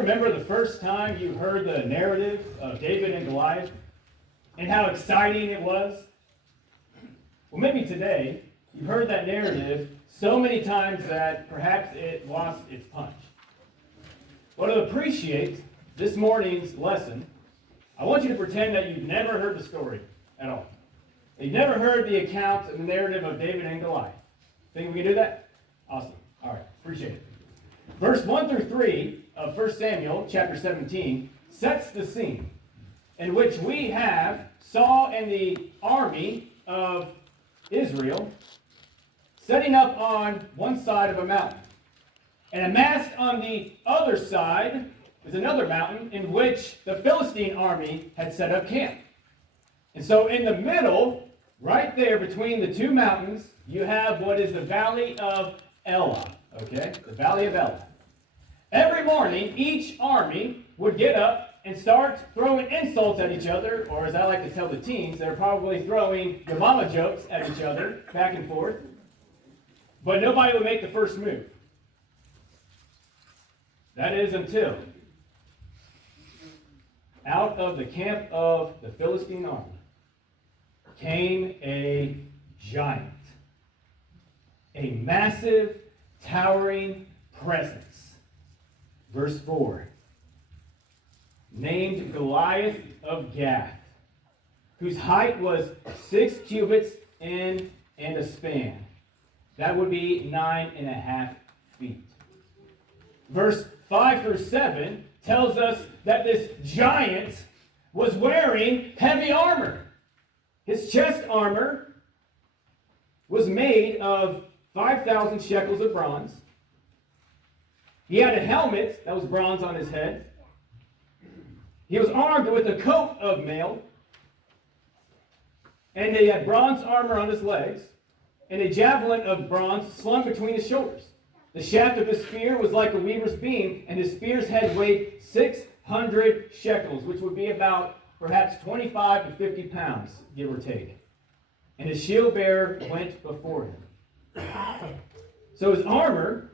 remember the first time you heard the narrative of David and Goliath and how exciting it was? Well, maybe today you've heard that narrative so many times that perhaps it lost its punch. Well, to appreciate this morning's lesson, I want you to pretend that you've never heard the story at all. You've never heard the account and the narrative of David and Goliath. Think we can do that? Awesome. All right. Appreciate it. Verse 1 through 3 of 1 Samuel chapter 17 sets the scene in which we have Saul and the army of Israel setting up on one side of a mountain. And amassed on the other side is another mountain in which the Philistine army had set up camp. And so in the middle, right there between the two mountains, you have what is the Valley of Elah. Okay? The Valley of Elah. Every morning, each army would get up and start throwing insults at each other, or as I like to tell the teens, they're probably throwing your mama jokes at each other, back and forth. But nobody would make the first move. That is until out of the camp of the Philistine army came a giant, a massive, towering presence. Verse 4, named Goliath of Gath, whose height was 6 cubits and a span. That would be 9.5 feet. Verse 5 through 7 tells us that this giant was wearing heavy armor. His chest armor was made of 5,000 shekels of bronze. He had a helmet that was bronze on his head. He was armed with a coat of mail. And he had bronze armor on his legs, and a javelin of bronze slung between his shoulders. The shaft of his spear was like a weaver's beam, and his spear's head weighed 600 shekels, which would be about perhaps 25 to 50 pounds, give or take. And his shield bearer went before him. So his armor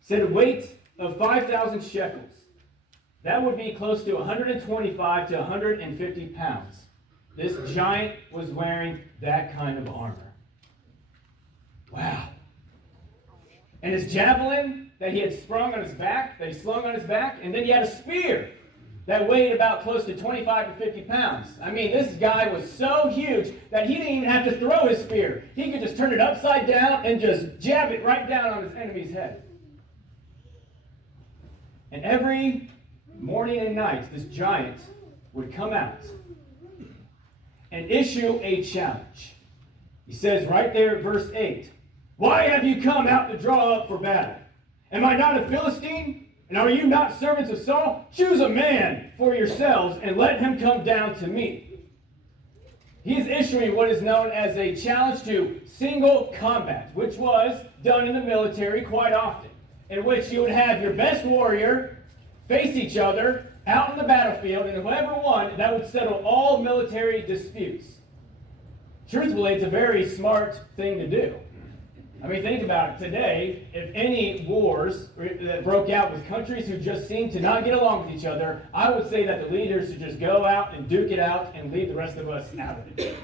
said a weight of 5,000 shekels. That would be close to 125 to 150 pounds. This giant was wearing that kind of armor. Wow. And his javelin that he had slung on his back, and then he had a spear that weighed about close to 25 to 50 pounds. I mean, this guy was so huge that he didn't even have to throw his spear. He could just turn it upside down and just jab it right down on his enemy's head. And every morning and night, this giant would come out and issue a challenge. He says right there at verse 8, "Why have you come out to draw up for battle? Am I not a Philistine? And are you not servants of Saul? Choose a man for yourselves and let him come down to me." He is issuing what is known as a challenge to single combat, which was done in the military quite often, in which you would have your best warrior face each other out in the battlefield, and whoever won, that would settle all military disputes. Truthfully, it's a very smart thing to do. I mean, think about it. Today, if any wars that broke out with countries who just seem to not get along with each other, I would say that the leaders should just go out and duke it out and leave the rest of us out of it.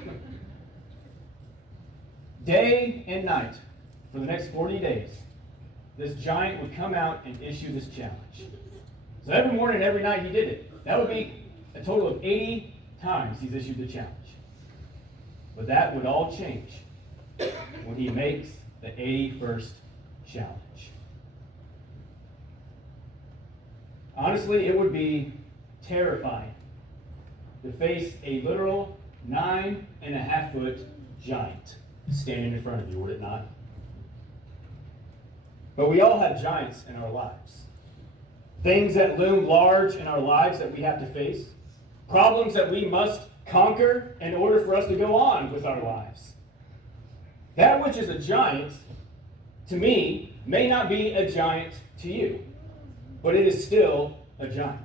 Day and night, for the next 40 days, this giant would come out and issue this challenge. So every morning and every night he did it. That would be a total of 80 times he's issued the challenge. But that would all change when he makes the 81st challenge. Honestly, it would be terrifying to face a literal 9.5-foot giant standing in front of you, would it not? But we all have giants in our lives. Things that loom large in our lives that we have to face. Problems that we must conquer in order for us to go on with our lives. That which is a giant, to me, may not be a giant to you, but it is still a giant.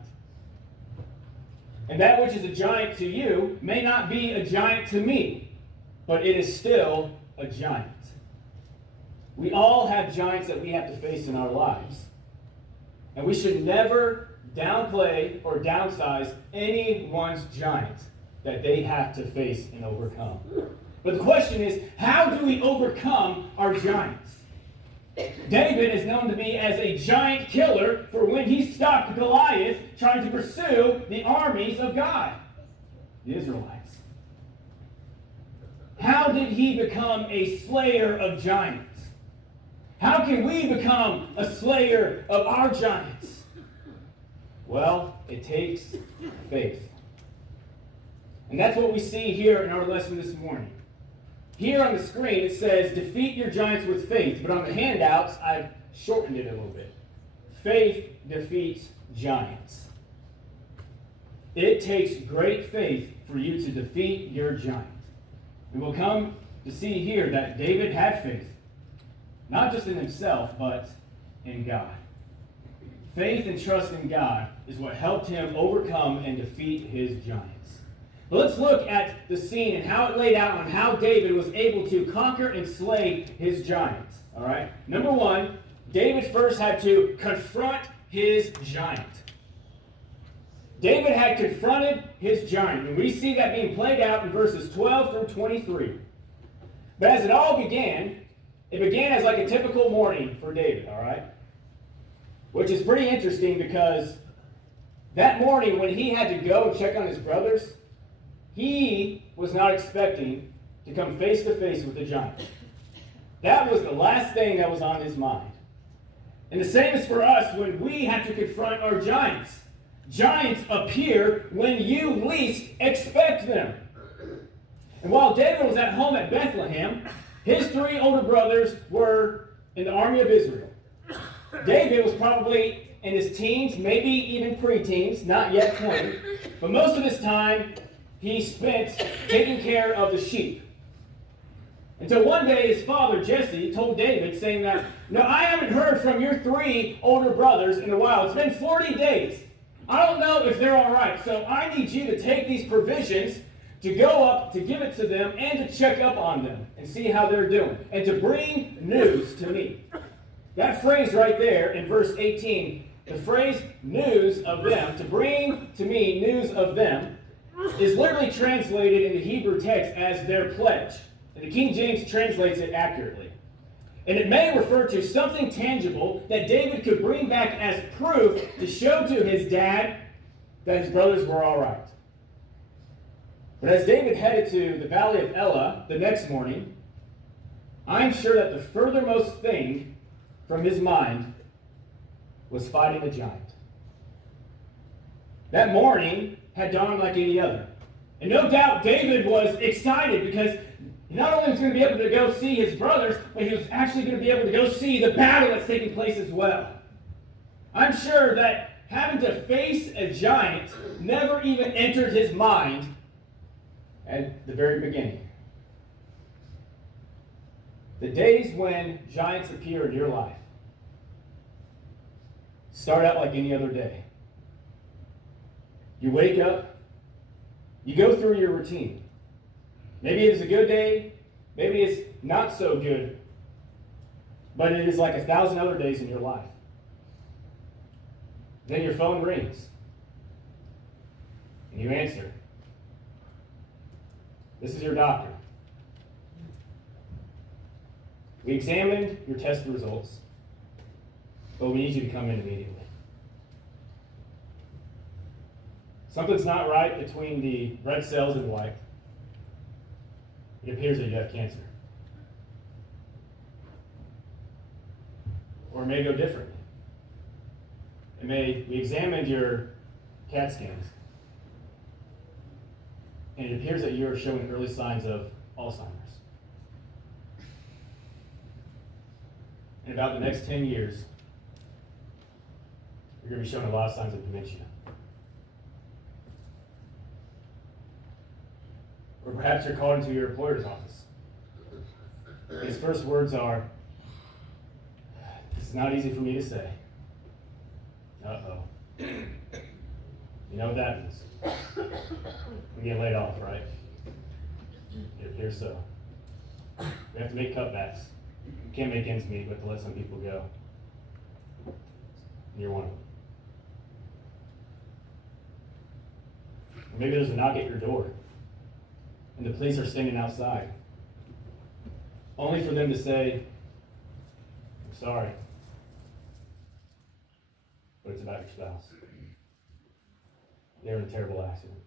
And that which is a giant to you may not be a giant to me, but it is still a giant. We all have giants that we have to face in our lives. And we should never downplay or downsize anyone's giant that they have to face and overcome. But the question is, how do we overcome our giants? David is known to be as a giant killer for when he stopped Goliath trying to pursue the armies of God, the Israelites. How did he become a slayer of giants? How can we become a slayer of our giants? Well, it takes faith. And that's what we see here in our lesson this morning. Here on the screen it says, defeat your giants with faith. But on the handouts, I've shortened it a little bit. Faith defeats giants. It takes great faith for you to defeat your giant. And we'll come to see here that David had faith. Not just in himself, but in God. Faith and trust in God is what helped him overcome and defeat his giants. But let's look at the scene and how it laid out on how David was able to conquer and slay his giants. All right? Number one, David first had to confront his giant. David had confronted his giant, and we see that being played out in verses 12 through 23. But as it all began, it began as like a typical morning for David, all right? Which is pretty interesting because that morning when he had to go and check on his brothers, he was not expecting to come face to face with the giant. That was the last thing that was on his mind. And the same is for us when we have to confront our giants. Giants appear when you least expect them. And while David was at home at Bethlehem, his three older brothers were in the army of Israel. David was probably in his teens, maybe even preteens, not yet 20. But most of his time, he spent taking care of the sheep. Until one day his father, Jesse, told David, saying that, "No, I haven't heard from your three older brothers in a while. It's been 40 days. I don't know if they're all right, so I need you to take these provisions to go up, to give it to them, and to check up on them and see how they're doing, and to bring news to me." That phrase right there in verse 18, the phrase news of them, to bring to me news of them, is literally translated in the Hebrew text as their pledge. And the King James translates it accurately. And it may refer to something tangible that David could bring back as proof to show to his dad that his brothers were all right. But as David headed to the valley of Elah the next morning, I'm sure that the furthermost thing from his mind was fighting the giant. That morning had dawned like any other. And no doubt David was excited because not only was he going to be able to go see his brothers, but he was actually going to be able to go see the battle that's taking place as well. I'm sure that having to face a giant never even entered his mind at the very beginning. The days when giants appear in your life start out like any other day. You wake up, you go through your routine. Maybe it's a good day, maybe it's not so good, but it is like 1,000 other days in your life. Then your phone rings, and you answer. This is your doctor. We examined your test results, but we need you to come in immediately. Something's not right between the red cells and white. It appears that you have cancer. Or it may go differently. We examined your CAT scans, and it appears that you're showing early signs of Alzheimer's. In about the next 10 years, you're going to be showing a lot of signs of dementia. Or perhaps you're called into your employer's office. His first words are, "This is not easy for me to say." Uh-oh. You know what that means. We get laid off, right? It appears so. We have to make cutbacks. We can't make ends meet, but to let some people go. And you're one of them. Or maybe there's a knock at your door, and the police are standing outside, only for them to say, "I'm sorry, but it's about your spouse. They were in a terrible accident.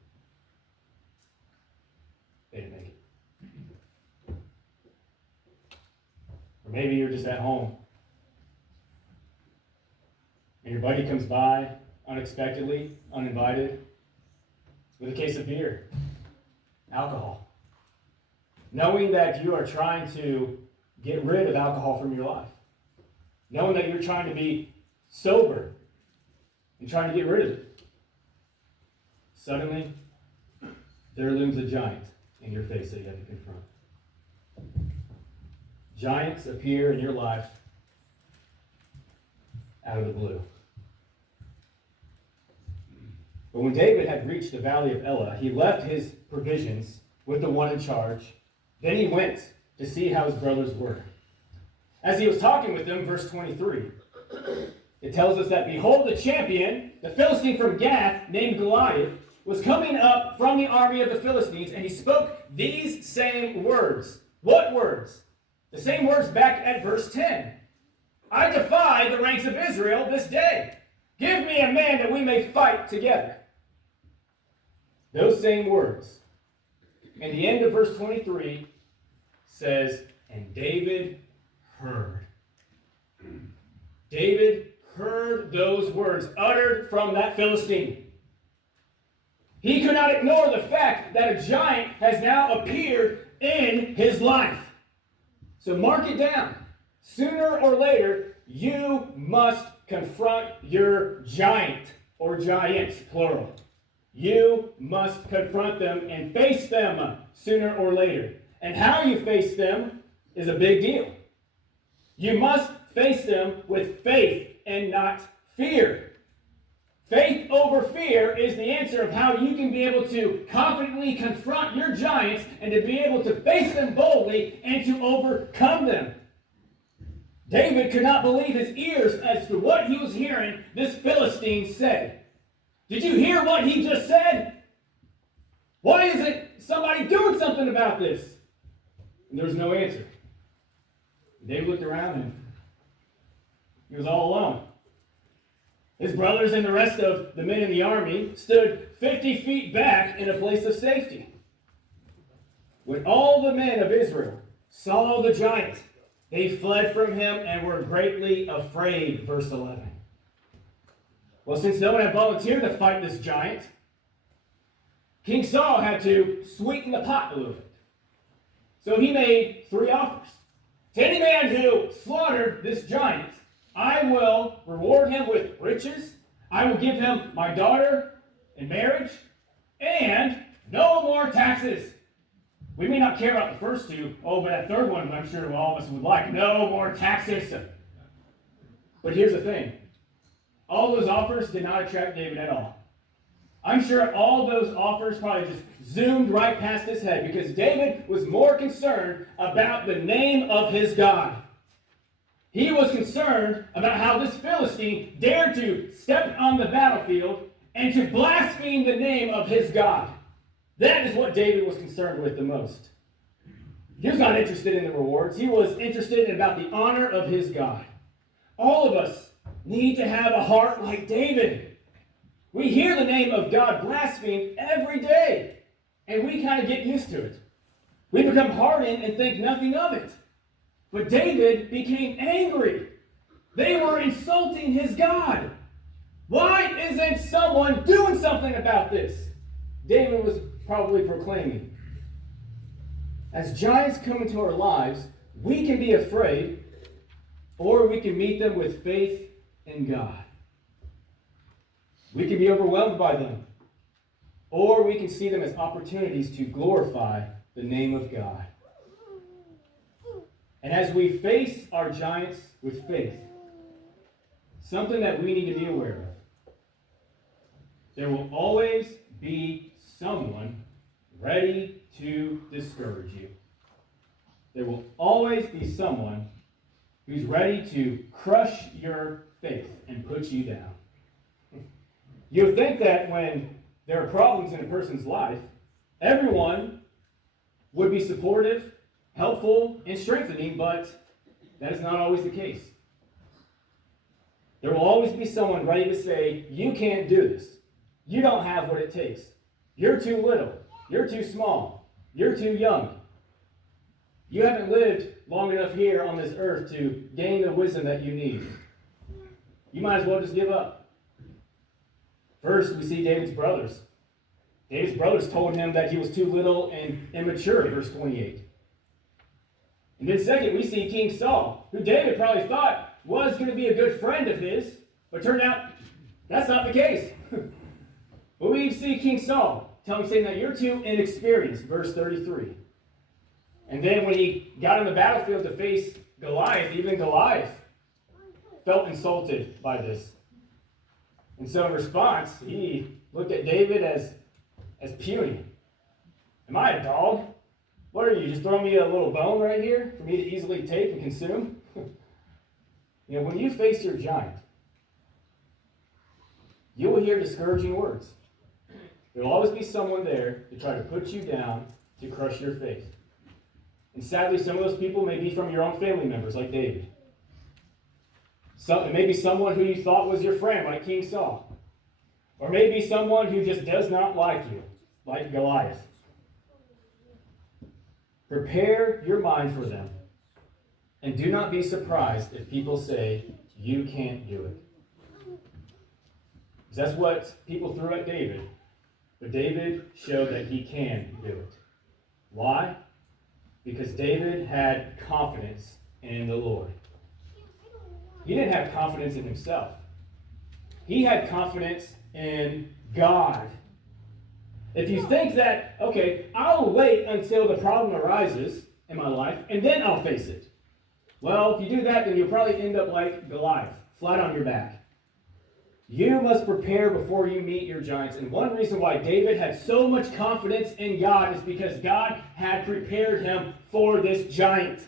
They didn't make it." Or maybe you're just at home, and your buddy comes by unexpectedly, uninvited, with a case of beer, alcohol, knowing that you are trying to get rid of alcohol from your life, knowing that you're trying to be sober and trying to get rid of it. Suddenly, there looms a giant in your face that you have to confront. Giants appear in your life out of the blue. But when David had reached the valley of Elah, he left his provisions with the one in charge. Then he went to see how his brothers were. As he was talking with them, verse 23, it tells us that, behold, the champion, the Philistine from Gath, named Goliath, was coming up from the army of the Philistines, and he spoke these same words. What words? The same words back at verse 10. I defy the ranks of Israel this day. Give me a man that we may fight together. Those same words. And the end of verse 23 says, and David heard. David heard those words uttered from that Philistine. He could not ignore the fact that a giant has now appeared in his life. So mark it down. Sooner or later, you must confront your giant, or giants, plural. You must confront them and face them sooner or later. And how you face them is a big deal. You must face them with faith and not fear. Faith over fear is the answer of how you can be able to confidently confront your giants and to be able to face them boldly and to overcome them. David could not believe his ears as to what he was hearing this Philistine say. Did you hear what he just said? Why isn't somebody doing something about this? And there was no answer. David looked around and he was all alone. His brothers and the rest of the men in the army stood 50 feet back in a place of safety. When all the men of Israel saw the giant, they fled from him and were greatly afraid, verse 11. Well, since no one had volunteered to fight this giant, King Saul had to sweeten the pot a little bit. So he made 3 offers. To any man who slaughtered this giant, I will reward him with riches, I will give him my daughter in marriage, and no more taxes. We may not care about the first 2, but that third one I'm sure all of us would like. No more taxes. But here's the thing. All those offers did not attract David at all. I'm sure all those offers probably just zoomed right past his head because David was more concerned about the name of his God. He was concerned about how this Philistine dared to step on the battlefield and to blaspheme the name of his God. That is what David was concerned with the most. He was not interested in the rewards. He was interested in about the honor of his God. All of us need to have a heart like David. We hear the name of God blasphemed every day, and we kind of get used to it. We become hardened and think nothing of it. But David became angry. They were insulting his God. Why isn't someone doing something about this? David was probably proclaiming. As giants come into our lives, we can be afraid, or we can meet them with faith in God. We can be overwhelmed by them, or we can see them as opportunities to glorify the name of God. And as we face our giants with faith, something that we need to be aware of, there will always be someone ready to discourage you. There will always be someone who's ready to crush your faith and put you down. You would think that when there are problems in a person's life, everyone would be supportive, helpful, and strengthening, but that is not always the case. There will always be someone ready to say, you can't do this. You don't have what it takes. You're too little. You're too small. You're too young. You haven't lived long enough here on this earth to gain the wisdom that you need. You might as well just give up. First, we see David's brothers. David's brothers told him that he was too little and immature, verse 28. And then second, we see King Saul, who David probably thought was going to be a good friend of his, but turned out that's not the case. But we see King Saul saying that you're too inexperienced, verse 33. And then when he got on the battlefield to face Goliath, even Goliath felt insulted by this. And so in response, he looked at David as puny. Am I a dog? What are you, just throwing me a little bone right here for me to easily take and consume? When you face your giant, you will hear discouraging words. There will always be someone there to try to put you down, to crush your faith. And sadly, some of those people may be from your own family members, like David. It may be someone who you thought was your friend, like King Saul. Or maybe someone who just does not like you, like Goliath. Prepare your mind for them. And do not be surprised if people say, you can't do it. Because that's what people threw at David. But David showed that he can do it. Why? Because David had confidence in the Lord. He didn't have confidence in himself. He had confidence in God. If you think that, okay, I'll wait until the problem arises in my life, and then I'll face it. Well, if you do that, then you'll probably end up like Goliath, flat on your back. You must prepare before you meet your giants. And one reason why David had so much confidence in God is because God had prepared him for this giant.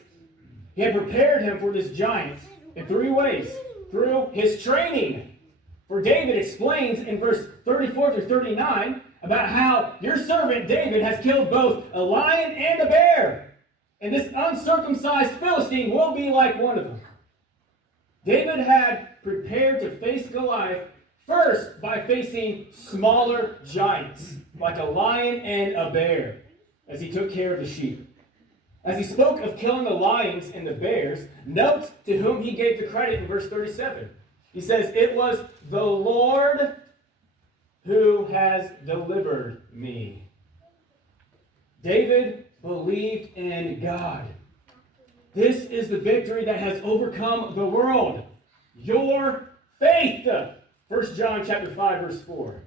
He had prepared him for this giant in three ways. Through his training. For David explains in verse 34 through 39 about how your servant David has killed both a lion and a bear. And this uncircumcised Philistine will be like one of them. David had prepared to face Goliath first by facing smaller giants, like a lion and a bear, as he took care of the sheep. As he spoke of killing the lions and the bears, note to whom he gave the credit in verse 37. He says, it was the Lord who has delivered me. David believed in God. This is the victory that has overcome the world. Your faith. 1 John chapter 5, verse 4.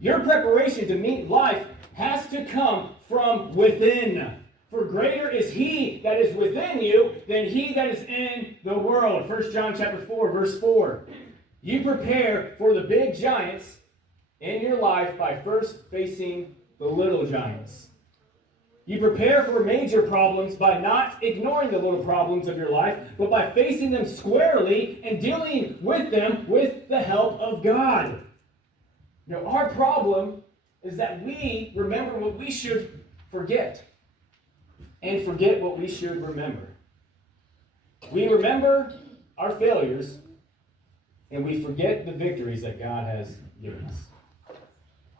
Your preparation to meet life has to come from within. For greater is he that is within you than he that is in the world. 1 John chapter 4, verse 4. You prepare for the big giants in your life by first facing the little giants. You prepare for major problems by not ignoring the little problems of your life, but by facing them squarely and dealing with them with the help of God. Now, our problem is that we remember what we should forget and forget what we should remember. We remember our failures and we forget the victories that God has given us.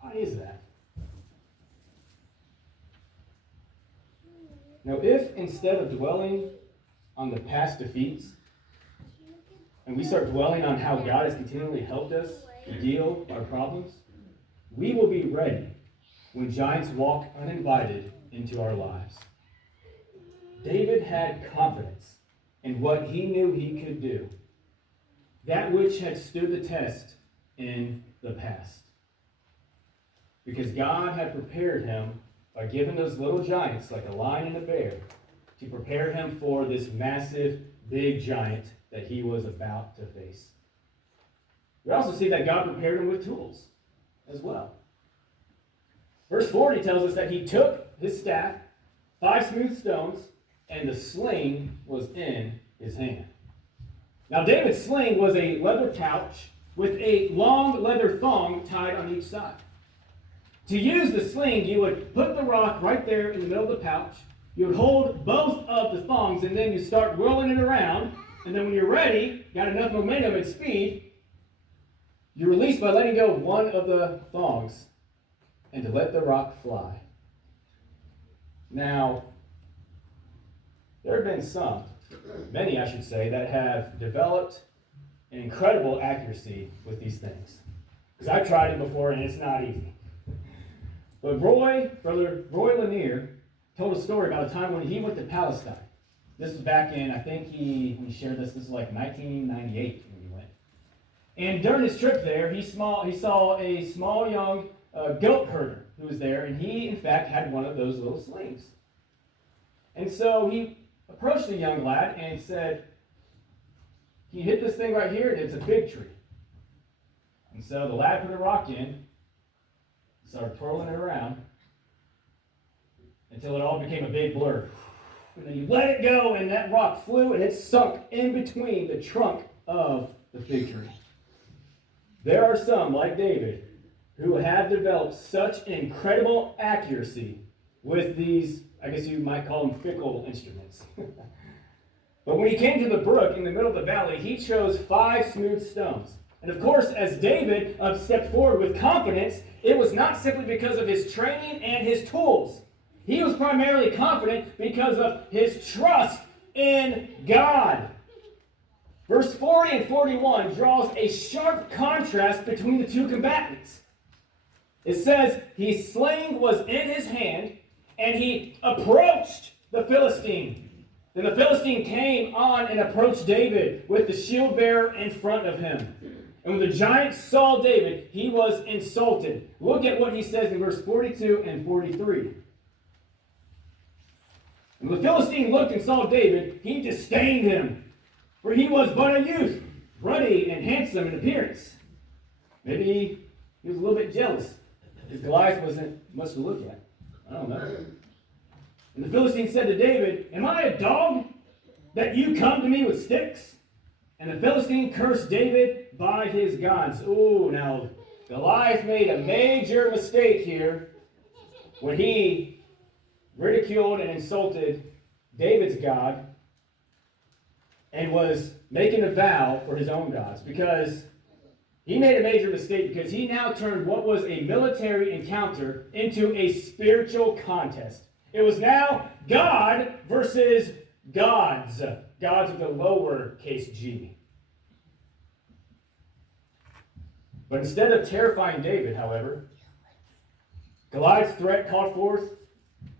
Why is that? Now, if instead of dwelling on the past defeats, and we start dwelling on how God has continually helped us to deal with our problems, we will be ready when giants walk uninvited into our lives. David had confidence in what he knew he could do, that which had stood the test in the past. Because God had prepared him by giving those little giants, like a lion and a bear, to prepare him for this massive, big giant that he was about to face. We also see that God prepared him with tools as well. Verse 40 tells us that he took his staff, 5 smooth stones, and the sling was in his hand. Now, David's sling was a leather pouch with a long leather thong tied on each side. To use the sling, you would put the rock right there in the middle of the pouch. You would hold both of the thongs, and then you start whirling it around. And then when you're ready, got enough momentum and speed, you release by letting go of one of the thongs and to let the rock fly. Now, there have been many I should say, that have developed an incredible accuracy with these things. Because I've tried it before and it's not easy. But Brother Roy Lanier, told a story about a time when he went to Palestine. This was back in, I think when he shared this was like 1998 when he went. And during his trip there, he saw a small young goat herder who was there, and he, in fact, had one of those little slings. And so he approached the young lad and said, "You hit this thing right here, and it's a big tree." And so the lad put a rock in, started twirling it around, until it all became a big blur. And then you let it go, and that rock flew, and it sunk in between the trunk of the fig tree. There are some, like David, who have developed such an incredible accuracy with these, I guess you might call them fickle instruments. But when he came to the brook in the middle of the valley, he chose 5 smooth stones. And of course, as David stepped forward with confidence, it was not simply because of his training and his tools. He was primarily confident because of his trust in God. Verse 40 and 41 draws a sharp contrast between the two combatants. It says, his sling was in his hand, and he approached the Philistine. Then the Philistine came on and approached David with the shield bearer in front of him. And when the giant saw David, he was insulted. Look at what he says in verse 42 and 43. And when the Philistine looked and saw David, he disdained him, for he was but a youth, ruddy and handsome in appearance. Maybe he was a little bit jealous, because Goliath wasn't much to look at. I don't know. And the Philistine said to David, "Am I a dog that you come to me with sticks?" And the Philistine cursed David by his gods. Ooh, now Goliath made a major mistake here when he ridiculed and insulted David's God and was making a vow for his own gods, because he made a major mistake, because he now turned what was a military encounter into a spiritual contest. It was now God versus gods. Gods with a lowercase g. But instead of terrifying David, however, Goliath's threat called forth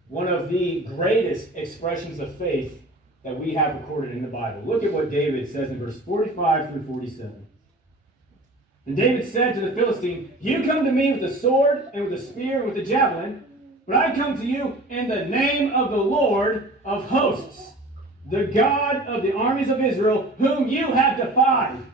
one of the greatest expressions of faith that we have recorded in the Bible. Look at what David says in verse 45 through 47. And David said to the Philistine, "You come to me with a sword and with a spear and with a javelin, but I come to you in the name of the Lord of hosts, the God of the armies of Israel, whom you have defied.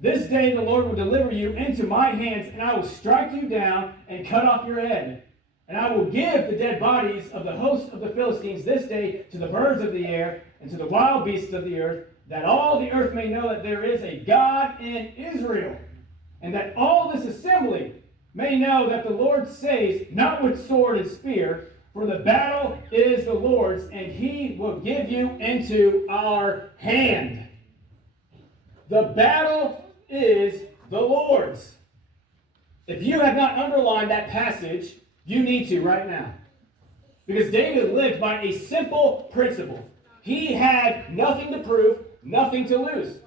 This day the Lord will deliver you into my hands, and I will strike you down and cut off your head. And I will give the dead bodies of the host of the Philistines this day to the birds of the air and to the wild beasts of the earth, that all the earth may know that there is a God in Israel, and that all this assembly may know that the Lord saves not with sword and spear, for the battle is the Lord's, and he will give you into our hand." The battle is the Lord's. If you have not underlined that passage, you need to right now. Because David lived by a simple principle. He had nothing to prove, nothing to lose.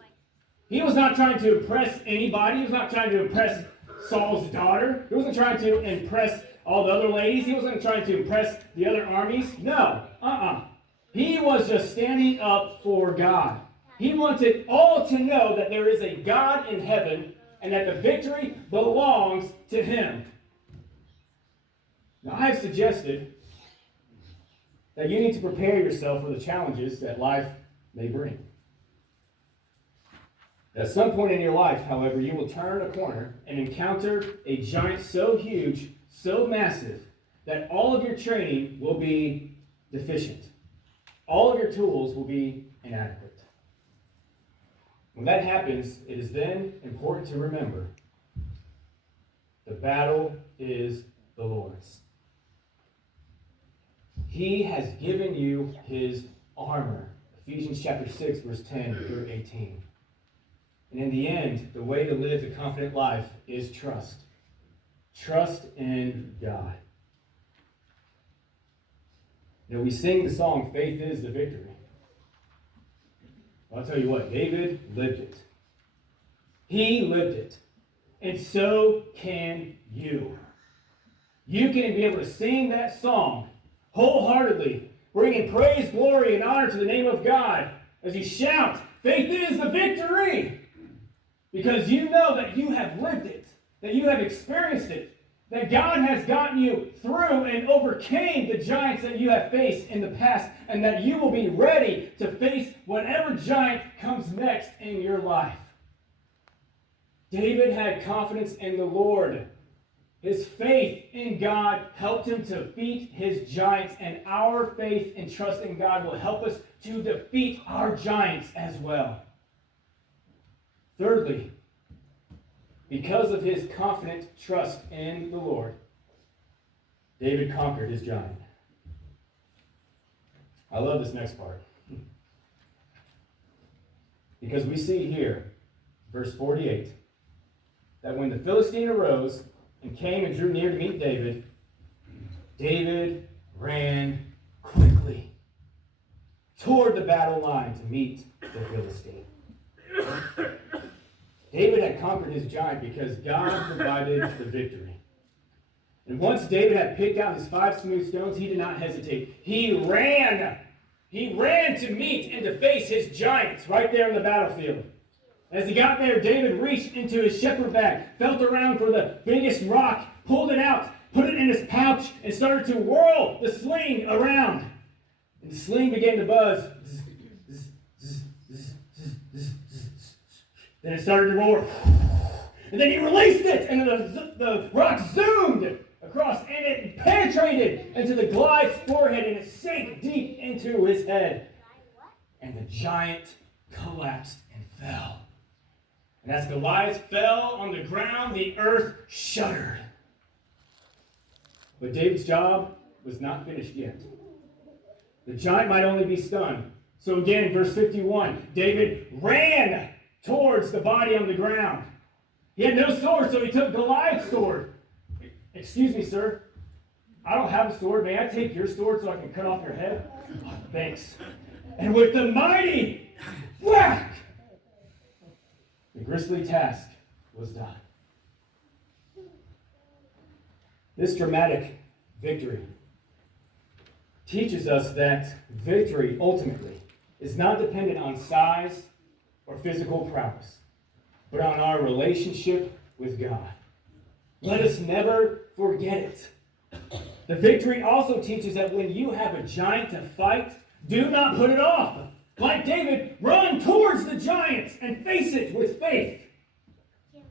He was not trying to impress anybody. He was not trying to impress Saul's daughter. He wasn't trying to impress all the other ladies. He wasn't trying to impress the other armies. No. He was just standing up for God. He wanted all to know that there is a God in heaven and that the victory belongs to him. Now, I have suggested that you need to prepare yourself for the challenges that life may bring. At some point in your life, however, you will turn a corner and encounter a giant so huge, so massive, that all of your training will be deficient. All of your tools will be inadequate. When that happens, it is then important to remember the battle is the Lord's. He has given you his armor. Ephesians chapter 6, verse 10 through 18. And in the end, the way to live the confident life is trust. Trust in God. You know, we sing the song, Faith is the Victory. Well, I'll tell you what, David lived it. He lived it. And so can you. You can be able to sing that song wholeheartedly, bringing praise, glory, and honor to the name of God as you shout, faith is the victory. Because you know that you have lived it, that you have experienced it, that God has gotten you through and overcame the giants that you have faced in the past, and that you will be ready to face whatever giant comes next in your life. David had confidence in the Lord. His faith in God helped him to defeat his giants, and our faith and trust in God will help us to defeat our giants as well. Thirdly, because of his confident trust in the Lord, David conquered his giant. I love this next part. Because we see here, verse 48, that when the Philistine arose and came and drew near to meet David, David ran quickly toward the battle line to meet the Philistine. David had conquered his giant because God provided the victory. And once David had picked out his 5 smooth stones, he did not hesitate. He ran. He ran to meet and to face his giants right there on the battlefield. As he got there, David reached into his shepherd bag, felt around for the biggest rock, pulled it out, put it in his pouch, and started to whirl the sling around. And the sling began to buzz. Then it started to roar. And then he released it, and the rock zoomed across, and it penetrated into the Goliath's forehead, and it sank deep into his head. And the giant collapsed and fell. And as Goliath fell on the ground, the earth shuddered. But David's job was not finished yet. The giant might only be stunned. So again, verse 51, David ran towards the body on the ground. He had no sword, so he took Goliath's sword. Excuse me, sir. I don't have a sword. May I take your sword so I can cut off your head? Oh, thanks. And with the mighty whack, the grisly task was done. This dramatic victory teaches us that victory ultimately is not dependent on size or physical prowess, but on our relationship with God. Let us never forget it. The victory also teaches that when you have a giant to fight, do not put it off. Like David, run towards the giants and face it with faith.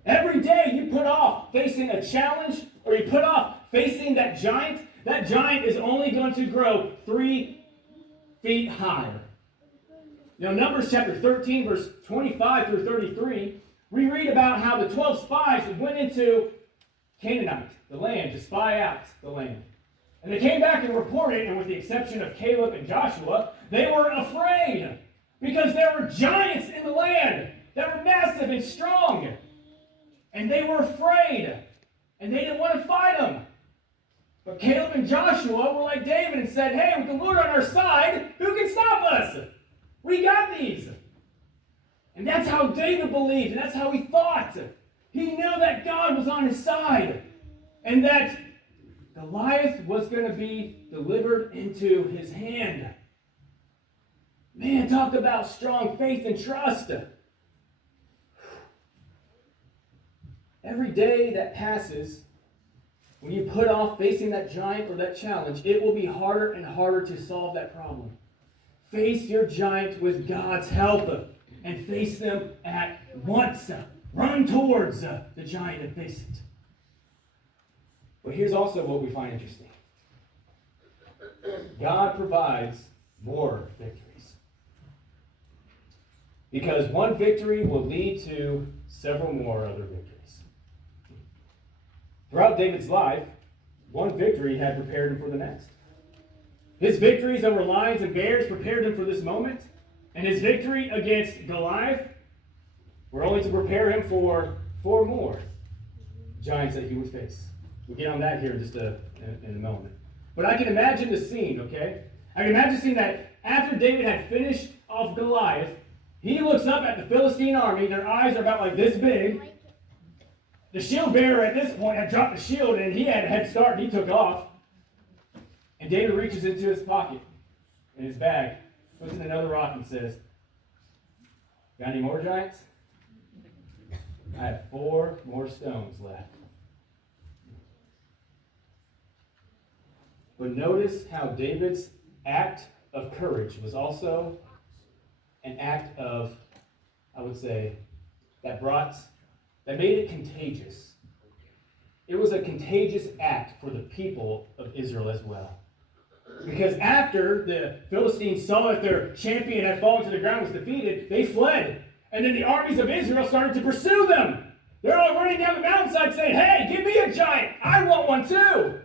Every day you put off facing a challenge, or you put off facing that giant is only going to grow 3 feet higher. You know, Numbers chapter 13, verse 25 through 33, we read about how the 12 spies went into Canaanite, the land, to spy out the land. And they came back and reported, and with the exception of Caleb and Joshua, they were afraid because there were giants in the land that were massive and strong. And they were afraid, and they didn't want to fight them. But Caleb and Joshua were like David and said, hey, with the Lord on our side, who can stop us? We got these. And that's how David believed, and that's how he thought. He knew that God was on his side, and that Goliath was going to be delivered into his hand. Man, talk about strong faith and trust. Every day that passes, when you put off facing that giant or that challenge, it will be harder and harder to solve that problem. Face your giant with God's help and face them at once. Run towards the giant and face it. But here's also what we find interesting. God provides more victories. Because one victory will lead to several more other victories. Throughout David's life, one victory had prepared him for the next. His victories over lions and bears prepared him for this moment, and his victory against Goliath were only to prepare him for 4 more giants that he would face. We'll get on that here in a moment. But I can imagine the scene, okay? I can imagine the scene that after David had finished off Goliath, he looks up at the Philistine army. Their eyes are about like this big. The shield bearer at this point had dropped the shield, and he had a head start, and he took off. And David reaches into his pocket, in his bag, puts in another rock, and says, "Got any more giants? I have 4 more stones left." But notice how David's act of courage was also an act of, I would say, that made it contagious. It was a contagious act for the people of Israel as well. Because after the Philistines saw that their champion had fallen to the ground, was defeated, they fled. And then the armies of Israel started to pursue them. They're all running down the mountainside saying, "Hey, give me a giant. I want one too."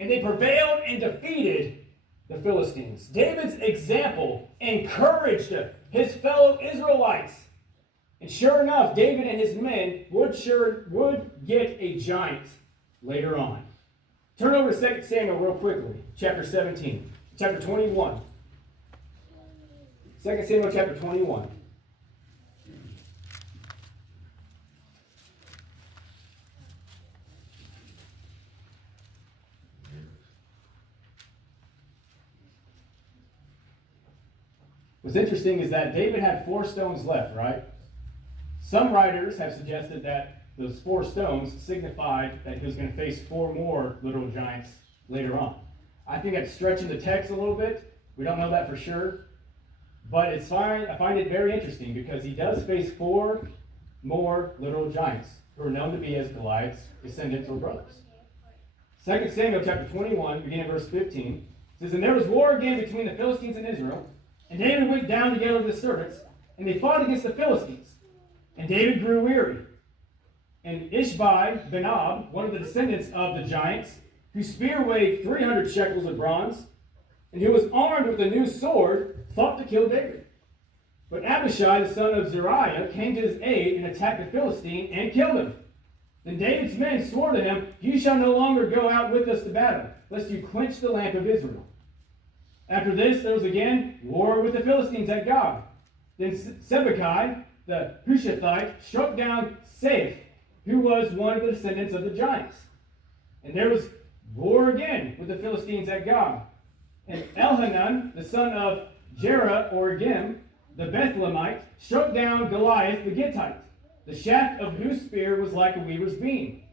And they prevailed and defeated the Philistines. David's example encouraged his fellow Israelites. And sure enough, David and his men would get a giant later on. Turn over to 2 Samuel real quickly, chapter 21. 2 Samuel chapter 21. What's interesting is that David had 4 stones left, right? Some writers have suggested that those 4 stones signified that he was going to face 4 more literal giants later on. I think that's stretching the text a little bit. We don't know that for sure. But it's fine. I find it very interesting because he does face 4 more literal giants who are known to be as Goliath's descendants or brothers. 2 Samuel chapter 21, beginning at verse 15, says, "And there was war again between the Philistines and Israel. And David went down together with his servants, and they fought against the Philistines. And David grew weary. And Ishbai Benob, one of the descendants of the giants, whose spear weighed 300 shekels of bronze, and who was armed with a new sword, fought to kill David. But Abishai, the son of Zeruiah, came to his aid and attacked the Philistine and killed him. Then David's men swore to him, 'You shall no longer go out with us to battle, lest you quench the lamp of Israel.' After this, there was again war with the Philistines at Gob. Then Sibbecai, the Hushathite, struck down Saiph, who was one of the descendants of the giants. And there was war again with the Philistines at Gob. And Elhanan, the son of Jerah or Gim, the Bethlehemite, struck down Goliath the Gittite, the shaft of whose spear was like a weaver's beam.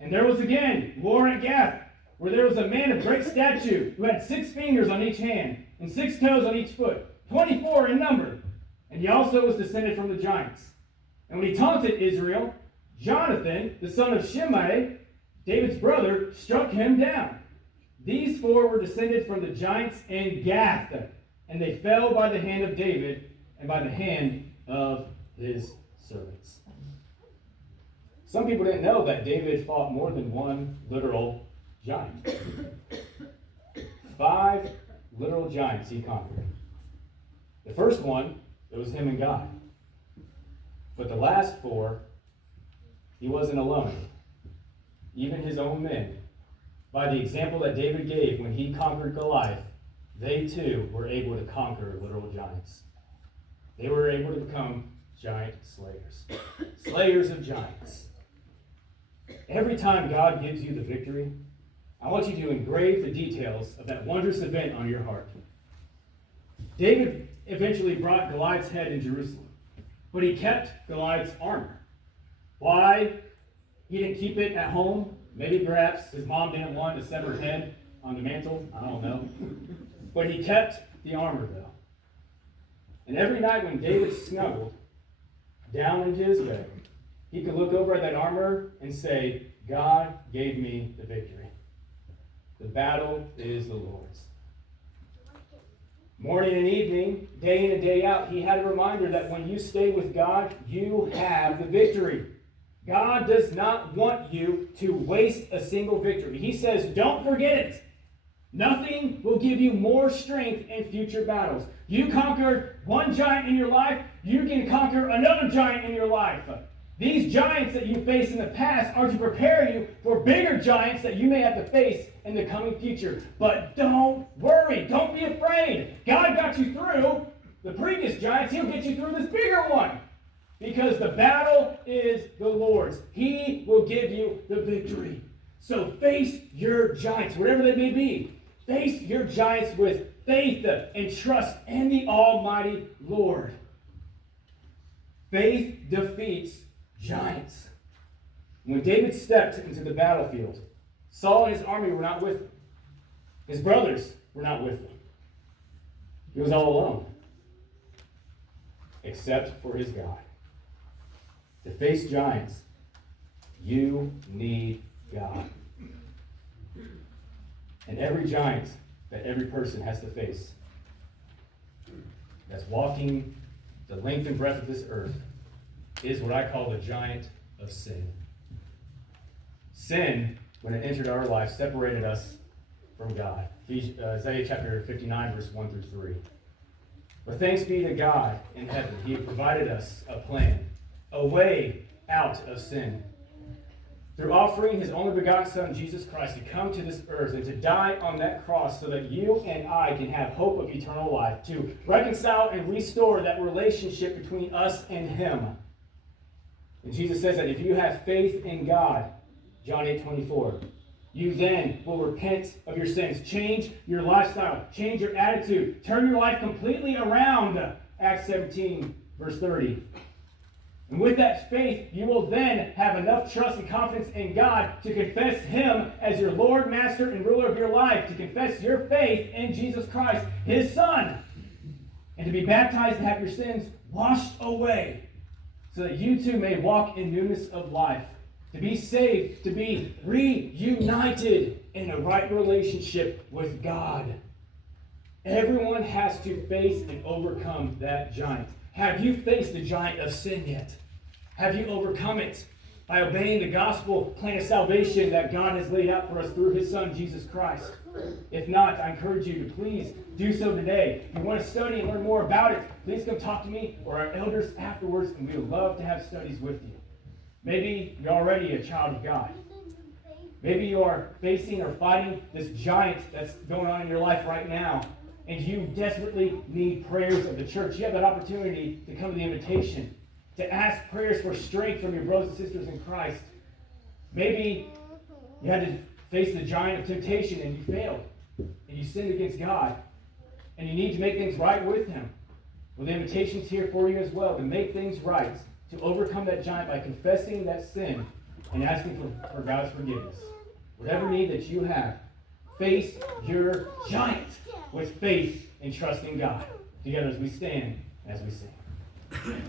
And there was again war at Gath, where there was a man of great stature who had 6 fingers on each hand and 6 toes on each foot, 24 in number. And he also was descended from the giants. And when he taunted Israel, Jonathan, the son of Shimei, David's brother, struck him down. These 4 were descended from the giants in Gath, and they fell by the hand of David and by the hand of his servants." Some people didn't know that David fought more than one literal giant. 5 literal giants he conquered. The first one, it was him and God. But the last 4, he wasn't alone. Even his own men, by the example that David gave when he conquered Goliath, they too were able to conquer literal giants. They were able to become giant slayers. Slayers of giants. Every time God gives you the victory, I want you to engrave the details of that wondrous event on your heart. David eventually brought Goliath's head in Jerusalem, but he kept Goliath's armor. Why he didn't keep it at home? Maybe perhaps his mom didn't want a severed head on the mantle. I don't know. But he kept the armor, though. And every night when David snuggled down into his bed, he could look over at that armor and say, "God gave me the victory. The battle is the Lord's." Morning and evening, day in and day out, he had a reminder that when you stay with God, you have the victory. God does not want you to waste a single victory. He says, don't forget it. Nothing will give you more strength in future battles. You conquered one giant in your life, you can conquer another giant in your life. These giants that you faced in the past are to prepare you for bigger giants that you may have to face in the coming future. But don't worry. Don't be afraid. God got you through the previous giants. He'll get you through this bigger one. Because the battle is the Lord's. He will give you the victory. So face your giants, whatever they may be. Face your giants with faith and trust in the Almighty Lord. Faith defeats giants. When David stepped into the battlefield, Saul and his army were not with him. His brothers were not with him. He was all alone. Except for his God. To face giants, you need God. And every giant that every person has to face that's walking the length and breadth of this earth is what I call the giant of sin. Sin, when it entered our life, separated us from God. Isaiah chapter 59, verse 1 through 3. But thanks be to God in heaven. He provided us a plan, a way out of sin. Through offering his only begotten Son, Jesus Christ, to come to this earth and to die on that cross so that you and I can have hope of eternal life, to reconcile and restore that relationship between us and him. And Jesus says that if you have faith in God, John 8:24, you then will repent of your sins, change your lifestyle, change your attitude, turn your life completely around, Acts 17, verse 30. And with that faith, you will then have enough trust and confidence in God to confess him as your Lord, Master, and ruler of your life, to confess your faith in Jesus Christ, his Son, and to be baptized and have your sins washed away so that you too may walk in newness of life, to be saved, to be reunited in a right relationship with God. Everyone has to face and overcome that giant. Have you faced the giant of sin yet? Have you overcome it by obeying the gospel plan of salvation that God has laid out for us through his Son, Jesus Christ? If not, I encourage you to please do so today. If you want to study and learn more about it, please come talk to me or our elders afterwards, and we would love to have studies with you. Maybe you're already a child of God. Maybe you are facing or fighting this giant that's going on in your life right now, and you desperately need prayers of the church. You have that opportunity to come to the invitation, to ask prayers for strength from your brothers and sisters in Christ. Maybe you had to face the giant of temptation and you failed, and you sinned against God, and you need to make things right with him. Well, the invitation's here for you as well, to make things right, to overcome that giant by confessing that sin and asking for God's forgiveness. Whatever need that you have, face your giant with faith and trust in God. Together as we stand, as we sing.